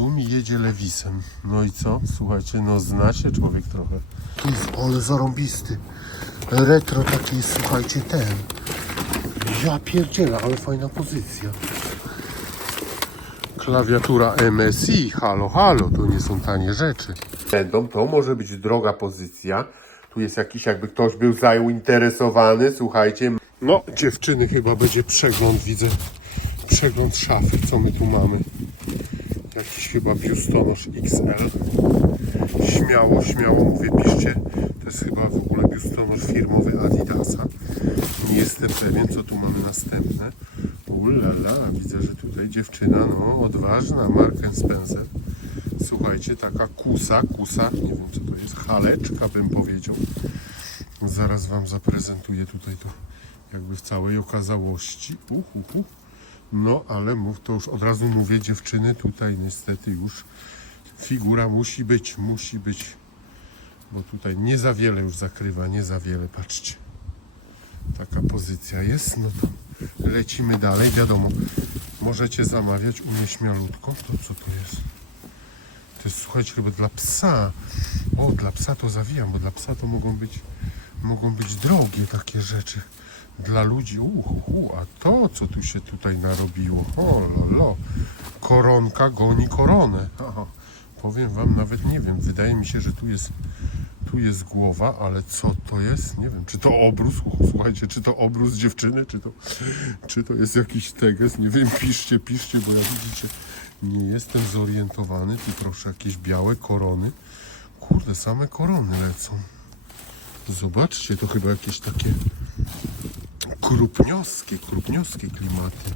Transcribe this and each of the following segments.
tu mi jedzie lewisem. No i co? Słuchajcie, no zna się człowiek trochę. Uf, ale zarąbisty. Retro taki, słuchajcie, ten. Ja pierdzielę, ale fajna pozycja. Klawiatura MSI, halo, halo, to nie są tanie rzeczy. Będą, to może być droga pozycja. Tu jest jakiś, jakby ktoś był zainteresowany, słuchajcie. No, dziewczyny, chyba będzie przegląd, widzę. Przegląd szafy, co my tu mamy. Jakiś chyba biustonosz XL. Śmiało, śmiało mówię, piszcie. To jest chyba w ogóle biustonosz firmowy Adidasa. Nie jestem pewien, co tu mamy następne. Ulala, widzę, że tutaj dziewczyna, no, odważna, Mark Spencer. Słuchajcie, taka kusa, kusa, nie wiem co to jest, haleczka bym powiedział. Zaraz Wam zaprezentuję tutaj to jakby w całej okazałości. Uh, uh, uh. No, ale mów, to już od razu mówię, dziewczyny, tutaj niestety już figura musi być, musi być, bo tutaj nie za wiele już zakrywa, nie za wiele, patrzcie. Taka pozycja jest, no to lecimy dalej, wiadomo, możecie zamawiać u nieśmialutko, to co to jest? To jest, słuchajcie, chyba dla psa. O, dla psa to zawijam, bo dla psa to mogą być, mogą być drogie takie rzeczy. Dla ludzi, uhu, a to, co tu się tutaj narobiło, o, lo, lo. Koronka goni koronę. Powiem wam, nawet nie wiem, wydaje mi się, że tu jest, tu jest głowa, ale co to jest? Nie wiem, czy to obrus, słuchajcie, czy to obrus dziewczyny, czy to, czy to jest jakiś teges, nie wiem, piszcie, piszcie, bo jak widzicie, nie jestem zorientowany, tu proszę jakieś białe korony, kurde, same korony lecą. Zobaczcie, to chyba jakieś takie krupniowskie, krupniowskie klimaty.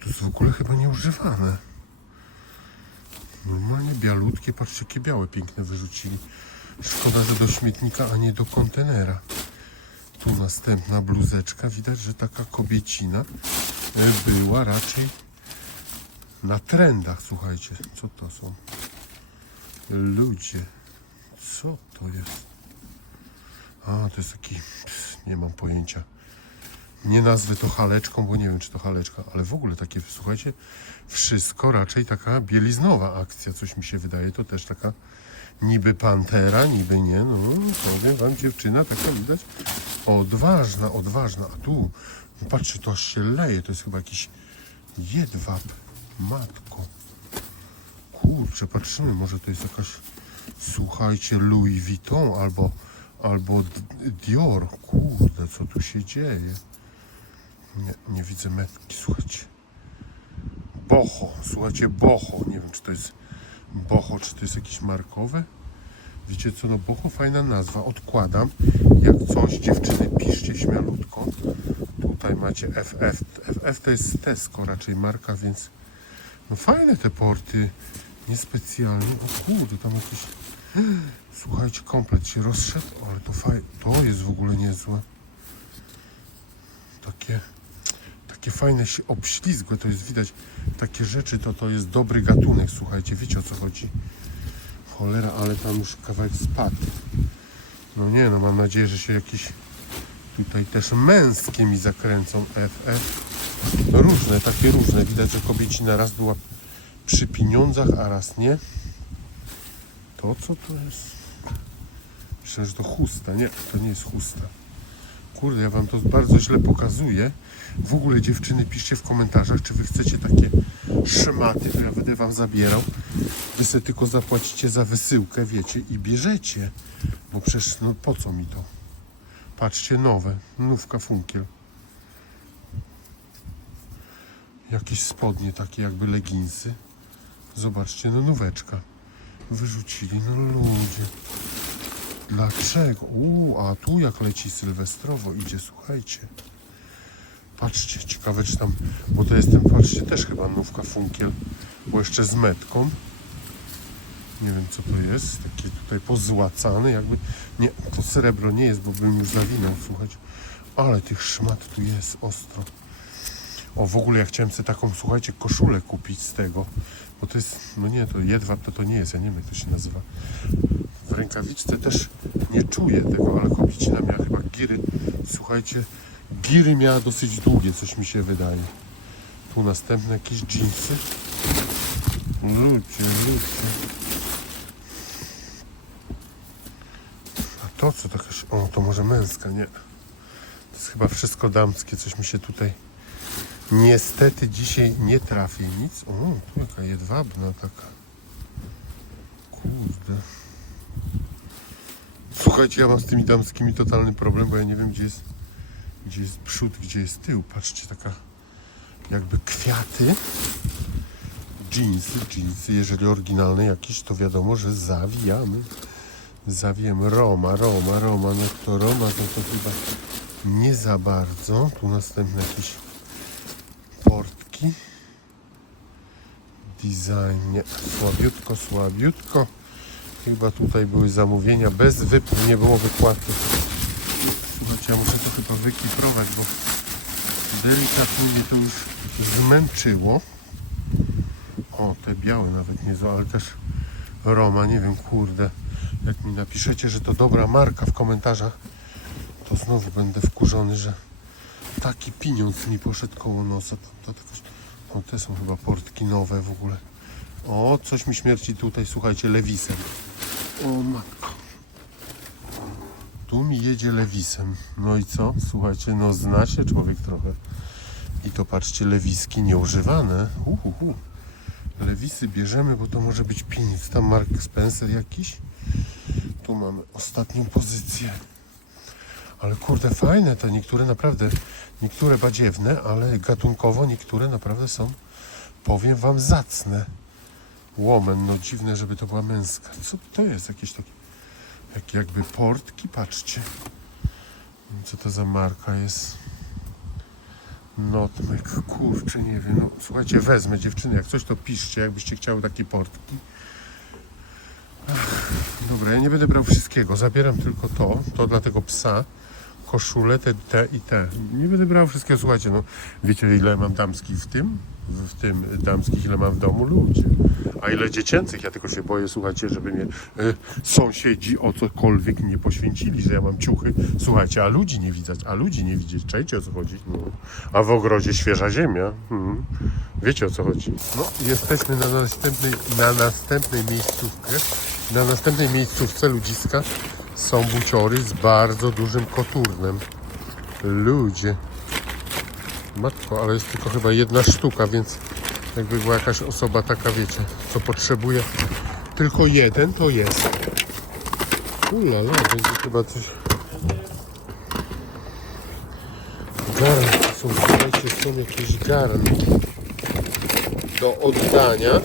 To jest w ogóle chyba nieużywane. Normalnie bialutkie, patrzcie, jakie białe piękne wyrzucili. Szkoda, że do śmietnika, a nie do kontenera. Tu następna bluzeczka. Widać, że taka kobiecina e, była raczej na trendach. Słuchajcie, co to są? Ludzie, co to jest? A, to jest taki, nie mam pojęcia. Nie nazwę to haleczką, bo nie wiem, czy to haleczka, ale w ogóle takie, słuchajcie, wszystko raczej taka bieliznowa akcja, coś mi się wydaje. To też taka niby pantera, niby nie. No, powiem wam, dziewczyna taka widać odważna, odważna. A tu, no patrzcie, to się leje. To jest chyba jakiś jedwab. Matko. Kurczę, patrzymy, może to jest jakaś, słuchajcie, Louis Vuitton albo, albo Dior. Kurde, co tu się dzieje? Nie, nie widzę metki, słuchajcie. Boho, słuchajcie, Boho. Nie wiem, czy to jest Boho, czy to jest jakieś markowe. Wiecie co, no Boho fajna nazwa. Odkładam. Jak coś, dziewczyny, piszcie śmialutko. Tutaj macie FF. FF to jest Tesco raczej marka, więc no fajne te porty. Niespecjalnie. O kurde, tam jakieś... Słuchajcie, komplet się rozszedł, ale to fajne. To jest w ogóle niezłe. Takie takie fajne się obślizgłe, to jest widać, takie rzeczy to to jest dobry gatunek, słuchajcie, wiecie o co chodzi. Cholera, ale tam już kawałek spadł. No nie, no mam nadzieję, że się jakieś tutaj też męskie mi zakręcą FF. No różne, takie różne, widać, że kobiecina raz była przy pieniądzach, a raz nie. To co to jest? Myślę, że to chusta, nie, to nie jest chusta. Kurde, ja wam to bardzo źle pokazuję. W ogóle dziewczyny piszcie w komentarzach, czy wy chcecie takie szmaty, to ja będę wam zabierał. Wy sobie tylko zapłacicie za wysyłkę, wiecie, i bierzecie. Bo przecież, no po co mi to? Patrzcie, nowe, nówka funkiel. Jakieś spodnie takie jakby leginsy. Zobaczcie, no nóweczka. Wyrzucili, no ludzie. Dlaczego? Uuu, a tu jak leci sylwestrowo idzie, słuchajcie. Patrzcie, ciekawe czy tam, bo to jest ten, patrzcie, też chyba nówka funkiel, bo jeszcze z metką. Nie wiem co to jest, takie tutaj pozłacane jakby. Nie, to srebro nie jest, bo bym już zawinął, słuchajcie. Ale tych szmat tu jest ostro. O, w ogóle ja chciałem sobie taką, słuchajcie, koszulę kupić z tego, bo to jest, no nie, to jedwab to to nie jest, ja nie wiem jak to się nazywa. W rękawiczce też nie czuję tego, ale kobiecina miała chyba giry, słuchajcie, giry miała dosyć długie, coś mi się wydaje. Tu następne jakieś dżinsy. Ludzie, ludzie. A to co jakaś... O, to może męska, nie. To jest chyba wszystko damskie, coś mi się tutaj... Niestety dzisiaj nie trafi nic. O, tu jaka jedwabna taka. Kurde. Słuchajcie, ja mam z tymi damskimi totalny problem, bo ja nie wiem, gdzie jest, gdzie jest przód, gdzie jest tył. Patrzcie, taka jakby kwiaty. Jeansy, jeansy, jeżeli oryginalne jakieś, to wiadomo, że zawijamy. Zawijamy Roma, Roma, Roma, no to Roma to, to chyba nie za bardzo. Tu następne jakieś portki. Design, nie, słabiutko, słabiutko. Chyba tutaj były zamówienia bez wyp, nie było wypłaty. Słuchajcie, ja muszę to chyba wykiprować, bo delikatnie mnie to już zmęczyło. O, te białe nawet nie złe, ale też Roma, nie wiem, kurde. Jak mi napiszecie, że to dobra marka w komentarzach, to znowu będę wkurzony, że taki pieniądz mi poszedł koło nosa. To, to jakoś... O, te są chyba portki nowe w ogóle. O, coś mi śmierci tutaj, słuchajcie, lewisem. O matko. Tu mi jedzie lewisem. No i co? Słuchajcie, no zna się człowiek trochę. I to patrzcie, lewiski nieużywane. Uhuhu. Lewisy bierzemy, bo to może być pieniądz. Tam Mark Spencer jakiś. Tu mamy ostatnią pozycję. Ale kurde, fajne to niektóre naprawdę, niektóre badziewne, ale gatunkowo niektóre naprawdę są, powiem wam, zacne. Łomen, no dziwne, żeby to była męska. Co to jest? Jakieś takie, jak, jakby portki, patrzcie. Co to za marka jest? Notmek, kurczę, nie wiem. No, słuchajcie, wezmę dziewczyny, jak coś to piszcie, jakbyście chciały takie portki. Ach, dobra, ja nie będę brał wszystkiego, zabieram tylko to, to dla tego psa, koszule, te, te i te. Nie będę brał wszystkiego, słuchajcie, no wiecie ile mam damskich w tym? W tym damskich ile mam w domu? Ludzie. A ile dziecięcych? Ja tylko się boję, słuchajcie, żeby mnie y, sąsiedzi o cokolwiek nie poświęcili, że ja mam ciuchy. Słuchajcie, a ludzi nie widać, a ludzi nie widzieć. Czajcie o co chodzi? No. A w ogrodzie świeża ziemia. Mhm. Wiecie o co chodzi. No, jesteśmy na następnej, na następnej miejscówkę. Na następnej miejscówce ludziska są buciory z bardzo dużym koturnem. Ludzie. Matko, ale jest tylko chyba jedna sztuka, więc jakby była jakaś osoba taka, wiecie, co potrzebuje tylko jeden, to jest. Ulala, będzie chyba coś... Garnki są, słuchajcie, są jakieś garnki do oddania.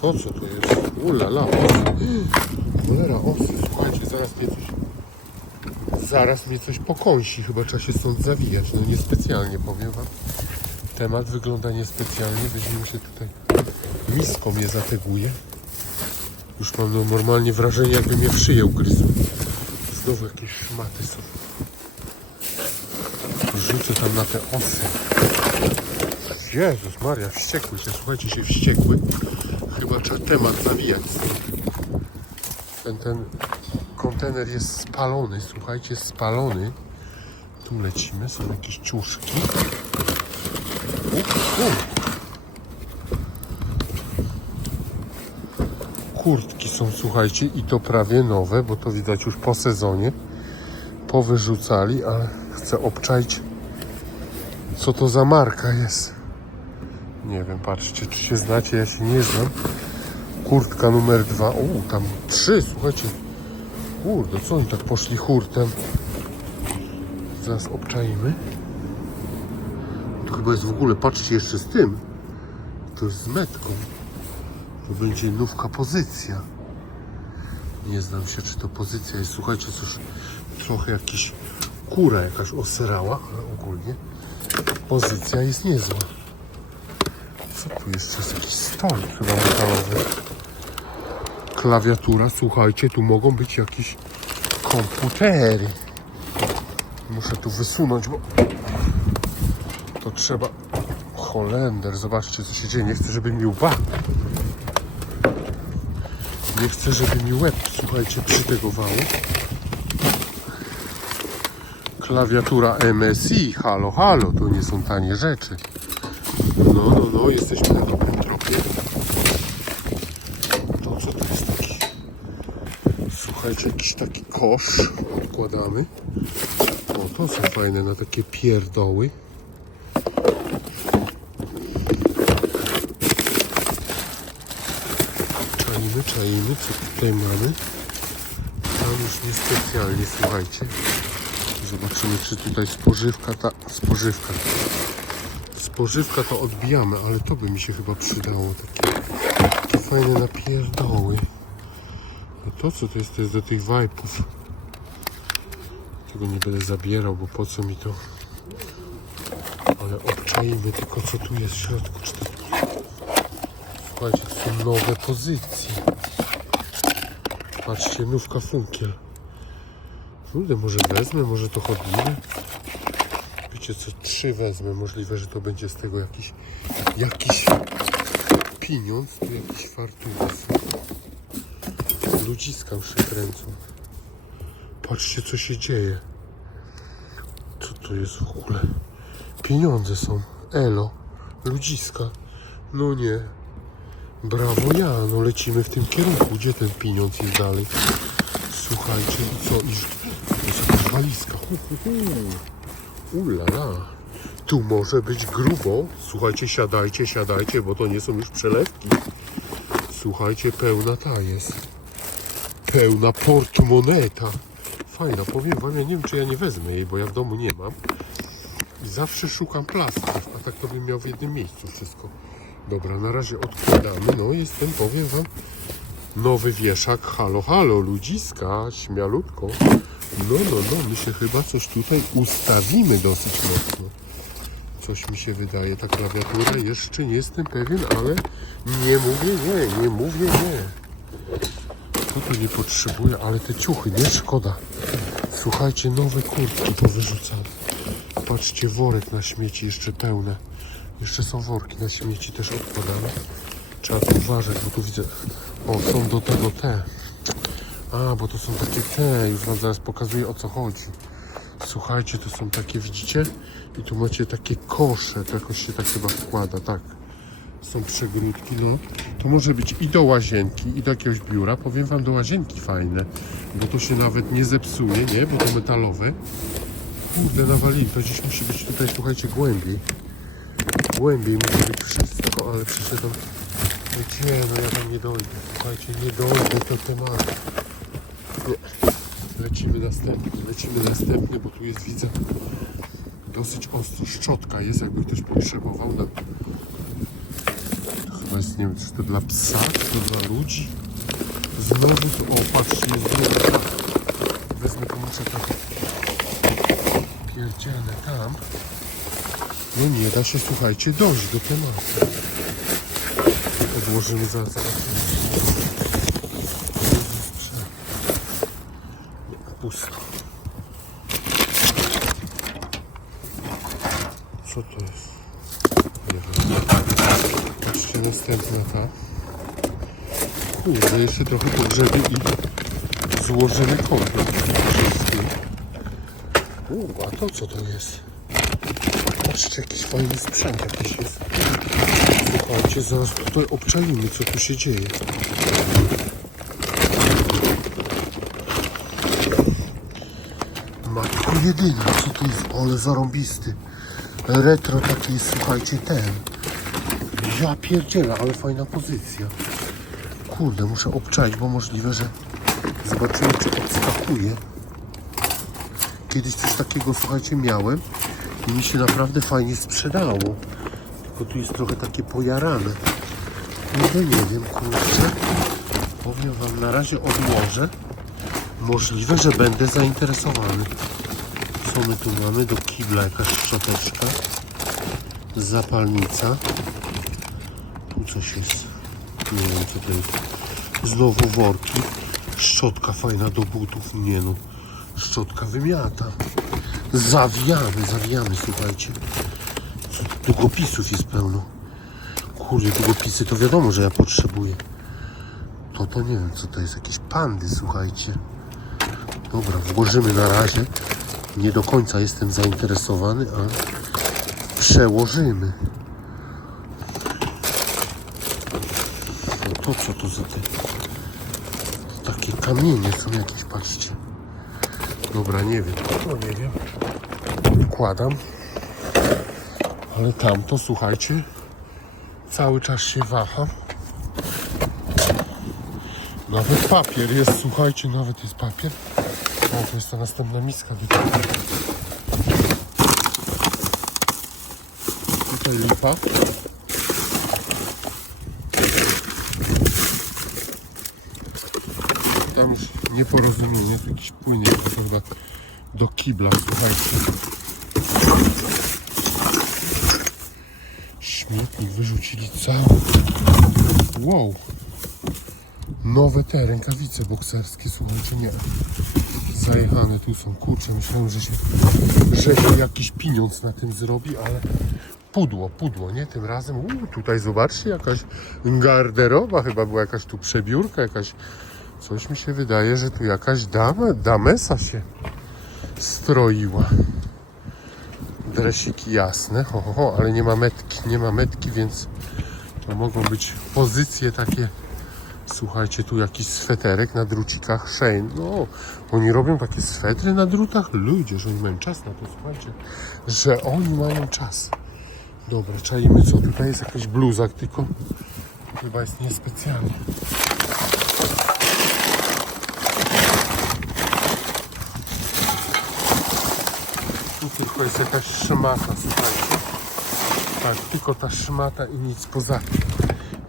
To co to jest? Ulala. Cholera, osy, słuchajcie, zaraz mnie coś... Zaraz mnie coś pokąsi, chyba trzeba się stąd zawijać. No niespecjalnie, powiem wam. Temat wygląda niespecjalnie. Weźmiemy się tutaj. Misko mnie zateguje. Już mam no, normalnie wrażenie, jakby mnie w szyję ugryzł. Znowu jakieś szmaty są. Rzucę tam na te osy. Jezus Maria, wściekły się. Słuchajcie, się wściekły. Chyba trzeba temat zawijać. Ten, ten kontener jest spalony. Słuchajcie, spalony. Tu lecimy. Są jakieś ciuszki. U, u. Kurtki są, słuchajcie, i to prawie nowe, bo to widać już po sezonie. Powyrzucali, ale chcę obczaić, co to za marka jest. Nie wiem, patrzcie, czy się znacie, ja się nie znam. Kurtka numer dwa. O, tam trzy, słuchajcie. Kurde, co oni tak poszli hurtem? Zaraz obczaimy. To chyba jest w ogóle, patrzcie jeszcze z tym. To jest z metką. To będzie nówka pozycja. Nie znam się, czy to pozycja jest. Słuchajcie, coś trochę jakiś kura jakaś oserała, ale ogólnie pozycja jest niezła. Co tu jeszcze jest? Jakiś stolik chyba metalowy. Klawiatura, słuchajcie, tu mogą być jakieś komputery. Muszę tu wysunąć, bo to trzeba. Holender, zobaczcie co się dzieje. Nie chcę, żeby mi łba. Nie chcę, żeby mi łeb, słuchajcie, przytegowało. Klawiatura MSI, halo, halo, to nie są tanie rzeczy. No, no, no, jesteśmy na dobrym Słuchajcie, jakiś taki kosz odkładamy. O, to są fajne na takie pierdoły. Czajmy, czajmy, co tutaj mamy. Tam już niespecjalnie, słuchajcie. Zobaczymy, czy tutaj spożywka ta... Spożywka. Spożywka to odbijamy, ale to by mi się chyba przydało. Takie, takie fajne napierdoły. To co to jest? To jest do tych wajpów. Tego nie będę zabierał, bo po co mi to? Ale obczajmy tylko co tu jest w środku. Czy to... Słuchajcie, to są nowe pozycje. Patrzcie, nówka funkiel. Kurde, może wezmę, może to chodliwe. Wiecie co, trzy wezmę. Możliwe, że to będzie z tego jakiś jakiś pieniądz, tu jakiś fartuch. Ludziska już się kręcą. Patrzcie, co się dzieje. Co to jest w ogóle? Pieniądze są. Elo. Ludziska. No nie. Brawo ja, no lecimy w tym kierunku. Gdzie ten pieniądz jest dalej? Słuchajcie, co? I to jest walizka. Ulala. Tu może być grubo. Słuchajcie, siadajcie, siadajcie, bo to nie są już przelewki. Słuchajcie, pełna ta jest. Pełna portmoneta. Fajna, powiem wam, ja nie wiem, czy ja nie wezmę jej, bo ja w domu nie mam. I zawsze szukam plastrów, a tak to bym miał w jednym miejscu wszystko. Dobra, na razie odkładamy. No, jestem, powiem wam, nowy wieszak. Halo, halo, ludziska, śmialutko. No, no, no, my się chyba coś tutaj ustawimy dosyć mocno. Coś mi się wydaje, ta klawiatura. Jeszcze nie jestem pewien, ale nie mówię nie, nie mówię nie. Tu nie potrzebuję, ale te ciuchy, nie szkoda. Słuchajcie, nowe kurtki powyrzucane. Patrzcie, worek na śmieci jeszcze pełne. Jeszcze są worki na śmieci też odkładane. Trzeba tu uważać, bo tu widzę. O, są do tego te. A, bo to są takie te. Już wam zaraz pokazuję o co chodzi. Słuchajcie, to są takie, widzicie? I tu macie takie kosze. To jakoś się tak chyba wkłada, tak. Są przegródki, no. To może być i do łazienki, i do jakiegoś biura. Powiem wam, do łazienki fajne. Bo to się nawet nie zepsuje, nie? Bo to metalowe. Kurde, nawalili. To gdzieś musi być tutaj, słuchajcie, głębiej. Głębiej musi być wszystko, ale przyszedłem... Gdzie? No ja tam nie dojdę. Słuchajcie, nie dojdę do tematu. Lecimy następny, lecimy następny, bo tu jest, widzę, dosyć ostro. Szczotka jest, jakby ktoś potrzebował. Na... To jest, nie wiem, czy to dla psa, czy to dla ludzi. Znowu to, o patrzcie, jest. Wezmę muszę tak pierdzielę tam. No nie da się, słuchajcie, dojść do tematu. Odłożymy za. Pusto. Co to jest? Nie wiem. Patrzcie, następna ta. Kurde, jeszcze trochę pogrzeby i złożymy komplet. Uuu, a to co to jest? Patrzcie, jakiś fajny sprzęt jakiś jest. Słuchajcie, zaraz tutaj obczajmy, co tu się dzieje. Matko jedyna, co to jest? Ale zarąbisty. Retro taki jest, słuchajcie, ten. Ja pierdzielę, ale fajna pozycja. Kurde, muszę obczaić, bo możliwe, że zobaczymy, czy odskakuje. Kiedyś coś takiego, słuchajcie, miałem i mi się naprawdę fajnie sprzedało. Tylko tu jest trochę takie pojarane. No nie wiem, kurczę. Powiem wam, na razie odłożę. Możliwe, że będę zainteresowany. Co my tu mamy? Do kibla jakaś szczoteczka. Zapalnica. Tu coś jest. Nie wiem co to jest. Znowu worki. Szczotka fajna do butów. Nie no. Szczotka wymiata. Zawijamy, zawijamy, słuchajcie. Długopisów jest pełno. Kurde, długopisy to wiadomo, że ja potrzebuję. To to nie wiem, co to jest. Jakieś pandy, słuchajcie. Dobra, włożymy na razie. Nie do końca jestem zainteresowany, ale przełożymy. To co to za te takie takie kamienie są jakieś, patrzcie. Dobra, nie wiem, no nie wiem. Wkładam. Ale tamto, słuchajcie, cały czas się waha. Nawet papier jest, słuchajcie, nawet jest papier. O, to jest ta następna miska. Tutaj lipa. Tam już nieporozumienie, to jakiś płynie chyba do kibla, słuchajcie. Śmietnik wyrzucili cały. Wow. Nowe te rękawice bokserskie, słuchajcie, nie. Zajechane tu są, kurczę, myślałem, że się, że się jakiś pieniądz na tym zrobi, ale pudło, pudło, nie? Tym razem, uu, tutaj zobaczcie, jakaś garderoba, chyba była jakaś tu przebiórka, jakaś, coś mi się wydaje, że tu jakaś dama, damesa się stroiła. Dresiki jasne, ho, ho, ho, ale nie ma metki, nie ma metki, więc mogą być pozycje takie Słuchajcie, tu jakiś sweterek na drucikach Shane. No, oni robią takie swetry na drutach. Ludzie, że oni mają czas na to, słuchajcie. Że oni mają czas. Dobra, czajmy co. Tutaj jest jakaś bluzak, tylko chyba jest niespecjalnie. Tu tylko jest jakaś szmata, słuchajcie. Tak, tylko ta szmata i nic poza tym.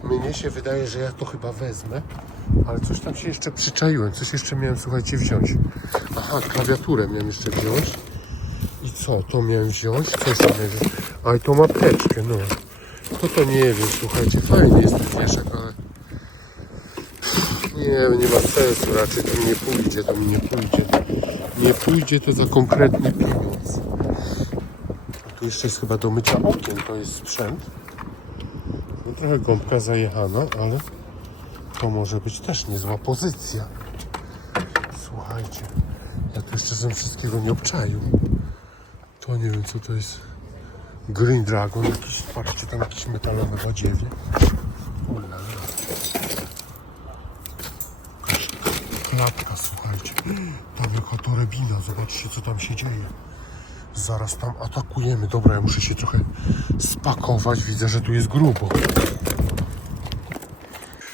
Mnie się wydaje, że ja to chyba wezmę, ale coś tam się jeszcze przyczaiłem, coś jeszcze miałem, słuchajcie, wziąć. Aha, klawiaturę miałem jeszcze wziąć. I co, to miałem wziąć? Co jeszcze miałem wziąć? A i tą apteczkę, no. To to nie wiem, słuchajcie, fajny jest ten wieszak, ale... Nie, nie ma sensu, raczej to mi nie pójdzie, to mi nie pójdzie. Nie pójdzie to za konkretny pieniądz. Jeszcze jest chyba do mycia okien, to jest sprzęt. No, trochę gąbka zajechana, ale to może być też niezła pozycja. Słuchajcie, ja tu jeszcze żem wszystkiego nie obczaił. To nie wiem co to jest. Green Dragon, jakiś, patrzcie tam jakieś metalowe badziewie. Klatka, słuchajcie. Tam jaka torebina, zobaczcie co tam się dzieje. Zaraz tam atakujemy. Dobra, ja muszę się trochę spakować. Widzę, że tu jest grubo.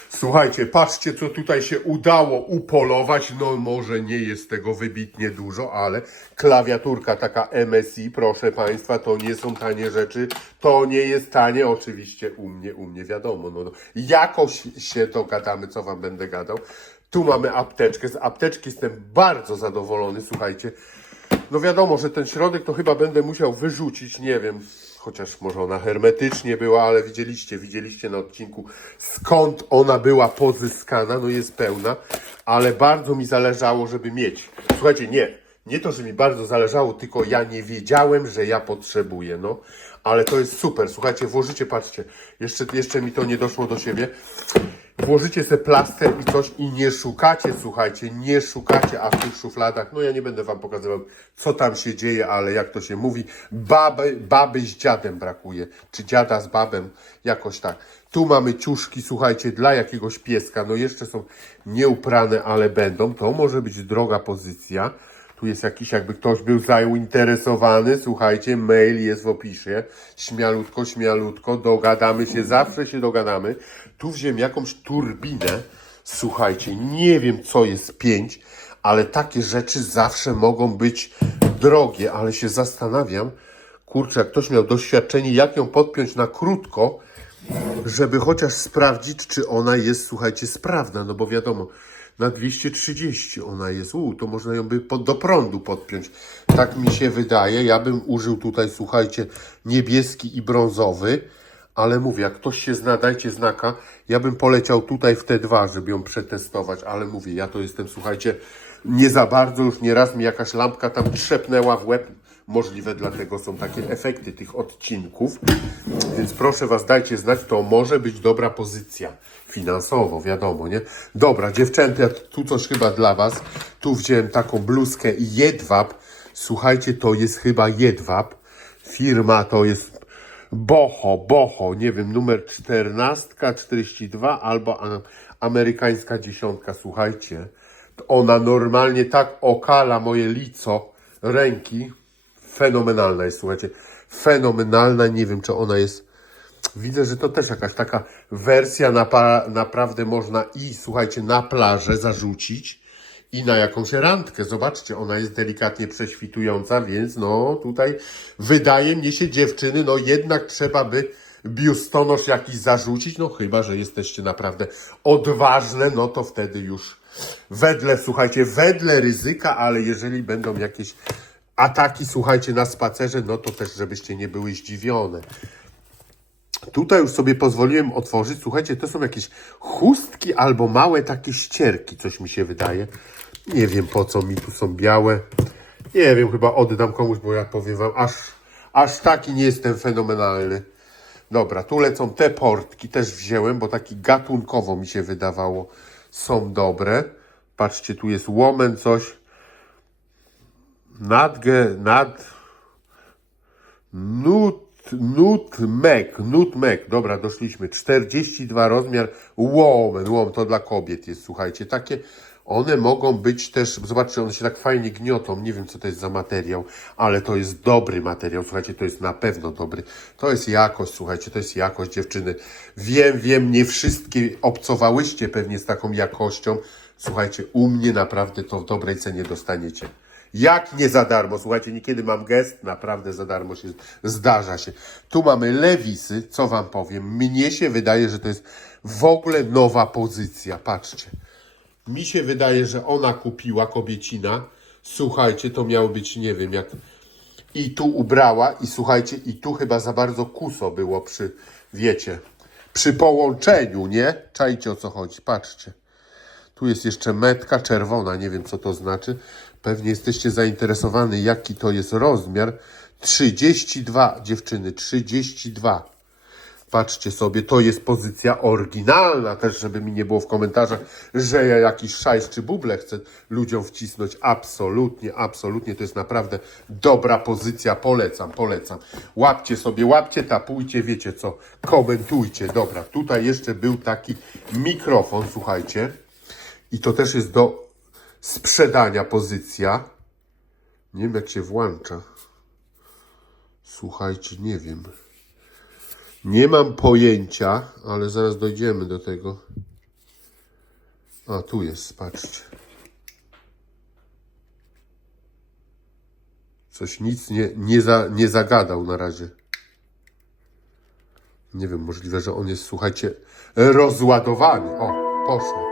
Słuchajcie, patrzcie, co tutaj się udało upolować. No, może nie jest tego wybitnie dużo, ale klawiaturka taka MSI, proszę Państwa, to nie są tanie rzeczy. To nie jest tanie, oczywiście u mnie, u mnie wiadomo. No, no. Jakoś się dogadamy, co Wam będę gadał. Tu mamy apteczkę. Z apteczki jestem bardzo zadowolony, słuchajcie. No wiadomo, że ten środek to chyba będę musiał wyrzucić, nie wiem, chociaż może ona hermetycznie była, ale widzieliście, widzieliście na odcinku skąd ona była pozyskana, no jest pełna, ale bardzo mi zależało, żeby mieć. Słuchajcie, nie, nie to, że mi bardzo zależało, tylko ja nie wiedziałem, że ja potrzebuję, no. Ale to jest super, słuchajcie, włożycie, patrzcie, jeszcze, jeszcze mi to nie doszło do siebie. Włożycie sobie plaster i coś i nie szukacie, słuchajcie, nie szukacie, a w tych szufladach, no ja nie będę wam pokazywał, co tam się dzieje, ale jak to się mówi, baby, baby z dziadem brakuje, czy dziada z babem, jakoś tak. Tu mamy ciuszki, słuchajcie, dla jakiegoś pieska, no jeszcze są nieuprane, ale będą, to może być droga pozycja. Tu jest jakiś, jakby ktoś był zainteresowany, słuchajcie, mail jest w opisie. Śmialutko, śmialutko, dogadamy się, zawsze się dogadamy. Tu wziąłem jakąś turbinę, słuchajcie, nie wiem co jest 5, ale takie rzeczy zawsze mogą być drogie, ale się zastanawiam, kurczę, jak ktoś miał doświadczenie, jak ją podpiąć na krótko, żeby chociaż sprawdzić, czy ona jest, słuchajcie, sprawna, no bo wiadomo, na 230 ona jest, u, to można ją by pod, do prądu podpiąć. Tak mi się wydaje, ja bym użył tutaj, słuchajcie, niebieski i brązowy, ale mówię, jak ktoś się zna, dajcie znaka, ja bym poleciał tutaj w te dwa, żeby ją przetestować, ale mówię, ja to jestem, słuchajcie, nie za bardzo, już nieraz mi jakaś lampka tam trzepnęła w łeb, Możliwe, dlatego są takie efekty tych odcinków. Więc proszę Was, dajcie znać, to może być dobra pozycja finansowo, wiadomo, nie? Dobra, dziewczęta, tu coś chyba dla Was. Tu wziąłem taką bluzkę jedwab. Słuchajcie, to jest chyba jedwab. Firma to jest Boho, Boho, nie wiem, numer 14, 42 albo amerykańska dziesiątka, słuchajcie. Ona normalnie tak okala moje lico, ręki. Fenomenalna jest, słuchajcie. Fenomenalna, nie wiem czy ona jest. Widzę, że to też jakaś taka wersja napa- naprawdę można i słuchajcie, na plażę zarzucić i na jakąś randkę. Zobaczcie, ona jest delikatnie prześwitująca, więc no tutaj wydaje mnie się dziewczyny, no jednak trzeba by biustonosz jakiś zarzucić, no chyba, że jesteście naprawdę odważne, no to wtedy już wedle, słuchajcie, wedle ryzyka, ale jeżeli będą jakieś ataki, słuchajcie, na spacerze, no to też żebyście nie były zdziwione. Tutaj już sobie pozwoliłem otworzyć. Słuchajcie, to są jakieś chustki albo małe takie ścierki, coś mi się wydaje. Nie wiem po co mi tu są białe. Nie wiem, chyba oddam komuś, bo ja powiem wam, aż, aż taki nie jestem fenomenalny. Dobra, tu lecą te portki, też wziąłem, bo taki gatunkowo mi się wydawało, są dobre. Patrzcie, tu jest łomen coś. Nadge, nad, Nut, nutmeg, nutmeg, dobra, doszliśmy. 42 rozmiar, łomen, łom, to dla kobiet jest, słuchajcie, takie, one mogą być też, zobaczcie, one się tak fajnie gniotą, nie wiem co to jest za materiał, ale to jest dobry materiał, słuchajcie, to jest na pewno dobry. To jest jakość, słuchajcie, to jest jakość dziewczyny. Wiem, wiem, nie wszystkie obcowałyście pewnie z taką jakością. Słuchajcie, u mnie naprawdę to w dobrej cenie dostaniecie. Jak nie za darmo? Słuchajcie, niekiedy mam gest, naprawdę za darmo się zdarza się. Tu mamy lewisy, co wam powiem. Mnie się wydaje, że to jest w ogóle nowa pozycja. Patrzcie. Mi się wydaje, że ona kupiła kobiecina. Słuchajcie, to miało być, nie wiem, jak. I tu ubrała, i słuchajcie, i tu chyba za bardzo kuso było przy, wiecie, przy połączeniu, nie? Czajcie o co chodzi, patrzcie. Tu jest jeszcze metka czerwona, nie wiem co to znaczy. Pewnie jesteście zainteresowani, jaki to jest rozmiar. 32, dziewczyny, 32. Patrzcie sobie, to jest pozycja oryginalna, też żeby mi nie było w komentarzach, że ja jakiś szajs czy buble chcę ludziom wcisnąć. Absolutnie, absolutnie, to jest naprawdę dobra pozycja, polecam, polecam. Łapcie sobie, łapcie, tapujcie, wiecie co, komentujcie. Dobra, tutaj jeszcze był taki mikrofon, słuchajcie. I to też jest do sprzedania pozycja. Nie wiem jak się włącza. Słuchajcie, nie wiem. Nie mam pojęcia, ale zaraz dojdziemy do tego. A, tu jest, patrzcie. Coś nic nie, nie, za, nie zagadał na razie. Nie wiem, możliwe, że on jest, słuchajcie, rozładowany. O, poszło.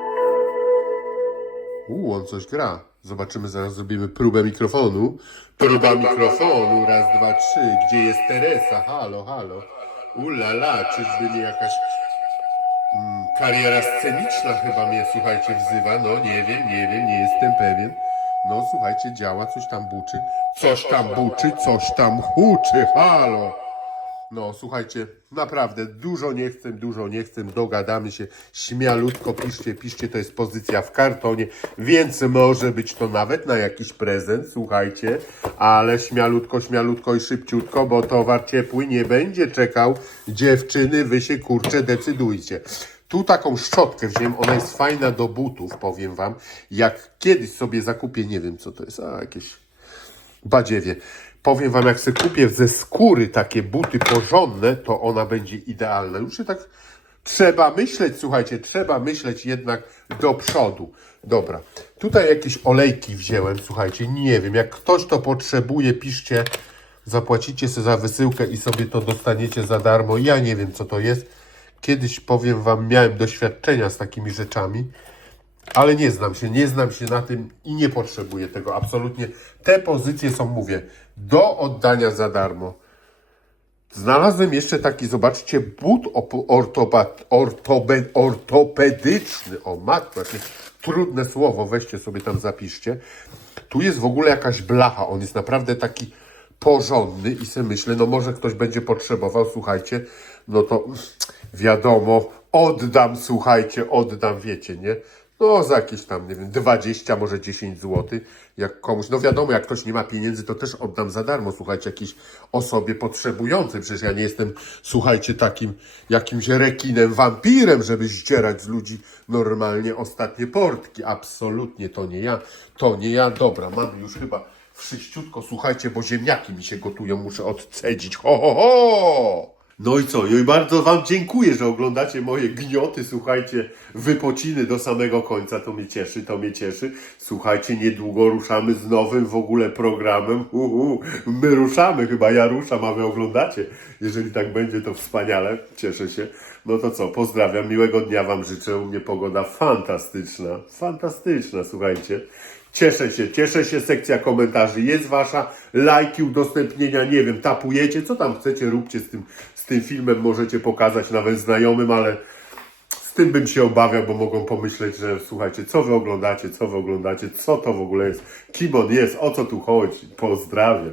Uuu, on coś gra. Zobaczymy, zaraz zrobimy próbę mikrofonu. Próba mikrofonu, raz, dwa, trzy. Gdzie jest Teresa? Halo, halo. Ulala, czyżby nie jakaś mm, kariera sceniczna chyba mnie, słuchajcie, wzywa? No nie wiem, nie wiem, nie jestem pewien. No słuchajcie, działa, coś tam buczy. Coś tam buczy, coś tam huczy, halo. No, słuchajcie, naprawdę dużo nie chcę, dużo nie chcę, dogadamy się, śmialutko, piszcie, piszcie, to jest pozycja w kartonie, więc może być to nawet na jakiś prezent, słuchajcie, ale śmialutko, śmialutko i szybciutko, bo towar ciepły nie będzie czekał, dziewczyny, wy się kurczę decydujcie. Tu taką szczotkę wziąłem, ona jest fajna do butów, powiem wam, jak kiedyś sobie zakupię, nie wiem co to jest, a jakieś badziewie. Powiem wam, jak sobie kupię ze skóry takie buty porządne, to ona będzie idealna. Już się tak trzeba myśleć, słuchajcie, trzeba myśleć jednak do przodu. Dobra, tutaj jakieś olejki wziąłem, słuchajcie, nie wiem, jak ktoś to potrzebuje, piszcie, zapłacicie sobie za wysyłkę i sobie to dostaniecie za darmo. Ja nie wiem, co to jest. Kiedyś, powiem wam, miałem doświadczenia z takimi rzeczami. Ale nie znam się, nie znam się na tym i nie potrzebuję tego absolutnie. Te pozycje są, mówię, do oddania za darmo. Znalazłem jeszcze taki, zobaczcie, but ortopedyczny. O matko, jakie trudne słowo, weźcie sobie tam zapiszcie. Tu jest w ogóle jakaś blacha, on jest naprawdę taki porządny i sobie myślę, no może ktoś będzie potrzebował, słuchajcie, no to wiadomo, oddam, słuchajcie, oddam, wiecie, nie? No, za jakieś tam, nie wiem, 20, może 10 zł. Jak komuś, no wiadomo, jak ktoś nie ma pieniędzy, to też oddam za darmo, słuchajcie, jakiejś osobie potrzebującej. Przecież ja nie jestem, słuchajcie, takim jakimś rekinem, wampirem, żeby zdzierać z ludzi normalnie ostatnie portki. Absolutnie to nie ja, to nie ja. Dobra, mam już chyba wszyściutko, słuchajcie, bo ziemniaki mi się gotują, muszę odcedzić. Ho, ho, ho! No i co? No i bardzo Wam dziękuję, że oglądacie moje gnioty, słuchajcie, wypociny do samego końca. To mnie cieszy, to mnie cieszy. Słuchajcie, niedługo ruszamy z nowym w ogóle programem. Uhu, my ruszamy, chyba ja ruszam, a Wy oglądacie. Jeżeli tak będzie, to wspaniale, cieszę się. No to co, pozdrawiam, miłego dnia Wam życzę. U mnie pogoda fantastyczna, fantastyczna, słuchajcie. Cieszę się, cieszę się, sekcja komentarzy jest wasza, lajki, udostępnienia, nie wiem, tapujecie, co tam chcecie, róbcie z tym, z tym filmem, możecie pokazać nawet znajomym, ale z tym bym się obawiał, bo mogą pomyśleć, że słuchajcie, co wy oglądacie, co wy oglądacie, co to w ogóle jest, kim on jest, o co tu chodzi, pozdrawiam.